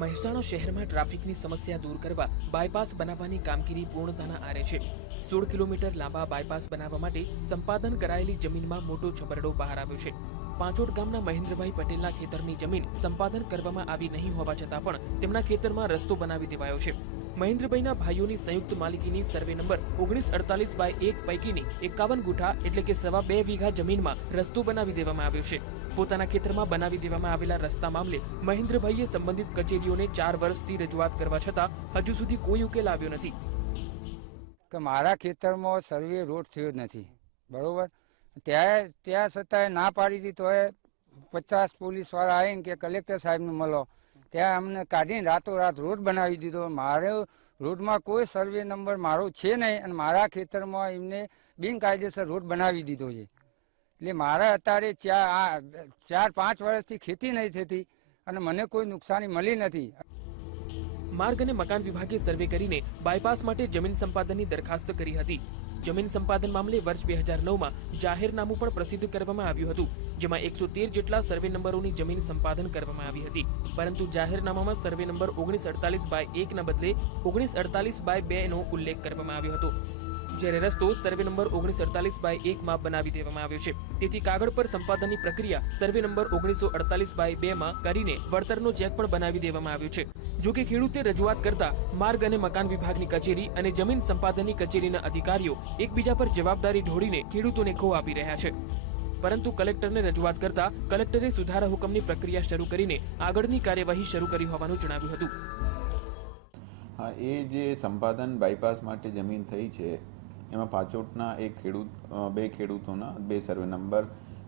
મહેસાણા શહેરમાં ટ્રાફિકની સમસ્યા દૂર કરવા બાયપાસ બનાવવાની કામગીરી પૂર્ણતાના આરે છે. સોળ કિલોમીટર લાંબા બાયપાસ બનાવવા માટે સંપાદન કરાયેલી જમીનમાં મોટો છબરડો બહાર આવ્યો છે. પાંચોટ ગામના મહેન્દ્રભાઈ પટેલના ખેતરની જમીન સંપાદન કરવામાં આવી નહીં હોવા છતાં પણ તેમના ખેતરમાં રસ્તો બનાવી દેવાયો છે. મહેન્દ્રભાઈના ભાઈઓની સંયુક્ત માલિકીની સર્વે નંબર ઓગણીસ અડતાલીસ બાય એક પૈકીની એકાવન ગુઠા એટલે કે સવા બે વીઘા જમીનમાં રસ્તો બનાવી દેવામાં આવ્યો છે. પોતાના ખેતરમાં બનાવી દેવામાં આવેલા રસ્તા મામલે મહેન્દ્રભાઈએ સંબંધિત કચેરીઓને ચાર વર્ષથી રજૂઆત કરવા છતાં હજુ સુધી કોઈ ઉકેલ આવ્યો નથી. કે મારા ખેતરમાં સર્વે રોડ થયો જ નથી. બરોબર? ત્યાં ત્યાં છતાંય ના પાડી હતી તોય પચાસ પોલીસવાળા આવીને કે કલેક્ટર સાહેબને મળો. ત્યાં અમને કાઢીને રાતોરાત રોડ બનાવી દીધો. મારે રોડમાં કોઈ સર્વે નંબર મારો છે નહીં અને મારા ખેતરમાં એમને બિનકાયદેસર રોડ બનાવી દીધો છે. એટલે મારા અત્યારે ચાર, આ ચાર, પાંચ વર્ષથી ખેતી નહીં થતી અને મને કોઈ નુકસાની મળી નથી. માર્ગ અને મકાન વિભાગે સર્વે કરીને બાયપાસ માટે જમીન સંપાદનની દરખાસ્ત કરી હતી. જમીન સંપાદન મામલે વર્ષ બે હજાર નવમાં જાહેરનામું પણ પ્રસિદ્ધ કરવામાં આવ્યું હતું, જેમાં એકસો તેર જેટલા સર્વે નંબરોની જમીન સંપાદન કરવામાં આવી હતી. પરંતુ જાહેરનામામાં સર્વે નંબર ઓગણીસ અડતાલીસ બાય એકના બદલે ઓગણીસ અડતાલીસ બાય બેનો ઉલ્લેખ કરવામાં આવ્યો હતો. જ્યારે રસ્તો સર્વે નંબર ઓગણીસ અડતાલીસ બાય એકમાં બનાવી દેવામાં આવ્યો છે. તેથી કાગળ પર સંપાદનની પ્રક્રિયા સર્વે નંબર ઓગણીસો અડતાલીસ બાય બે માં કરીને વળતરનો ચેક પણ બનાવી દેવામાં આવ્યો છે. જો કે ખેડૂતે રજૂઆત કરતા માર્ગ અને મકાન વિભાગની કચેરી અને જમીન સંપાદનની કચેરીના અધિકારીઓ એકબીજા પર જવાબદારી ઢોળીને ખેડૂતોને ખો આપી રહ્યા છે. પરંતુ કલેક્ટરને રજૂઆત કરતા કલેક્ટરે સુધારા હુકમની પ્રક્રિયા શરૂ કરીને આગળની કાર્યવાહી શરૂ કરી હોવાનું જણાવ્યું હતું. હા, એ જે સંપાદન બાયપાસ માટે જમીન થઈ છે એમાં પાચોટના એક ખેડૂત બે ખેડૂતોના બે સર્વે નંબર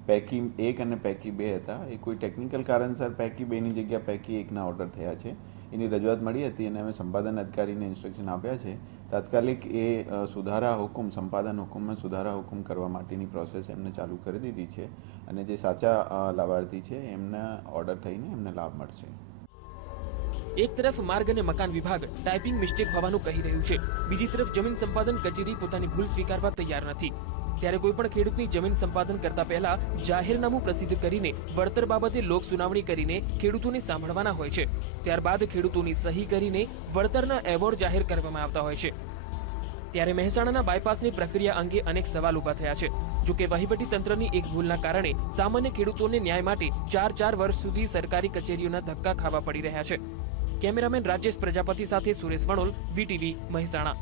પૈકી એક અને પૈકી બે હતા. એ કોઈ ટેકનિકલ કારણસર પૈકી બેની જગ્યા પૈકી એકના ઓર્ડર થયા છે. એની રજૂઆત મળી હતી અને અમે સંપાદન અધિકારીને ઇન્સ્ટ્રક્શન આપ્યા છે. તાત્કાલિક એ સુધારા હુકુમ, સંપાદન હુકુમમાં સુધારા હુકમ કરવા માટેની પ્રોસેસ એમને ચાલુ કરી દીધી છે અને જે સાચા લાભાર્થી છે એમના ઓર્ડર થઈને એમને લાભ મળશે. એક તરફ માર્ગ અને મકાન વિભાગ ટાઈપિંગ મિસ્ટેક હોવાનું કહી રહ્યું છે. બીજી તરફ જમીન સંપાદન કચેરી પોતાની ભૂલ સ્વીકારવા તૈયાર નથી. ત્યારે કોઈ પણ ખેડૂતની જમીન સંપાદન કરતા પહેલા જાહેરનામું પ્રસિદ્ધ કરીને વળતર બાબતે લોક સુનાવણી કરીને ખેડૂતોને સાંભળવાના હોય છે. ત્યારબાદ ખેડૂતોની સહી કરીને વળતરના એવોર્ડ જાહેર કરવામાં આવતા હોય છે. ત્યારે મહેસાણાના બાયપાસની પ્રક્રિયા અંગે અનેક સવાલ ઊભા થયા છે. જો કે વહીવટી તંત્રની એક ભૂલના કારણે સામાન્ય ખેડૂતોને ન્યાય માટે ચાર ચાર વર્ષ સુધી સરકારી કચેરીઓના ધક્કા ખાવા પડી રહ્યા છે. કેમેરામેન રાજેશ પ્રજાપતિ સાથે સુરેશ વણોલ વીટીવી મહેસાણા.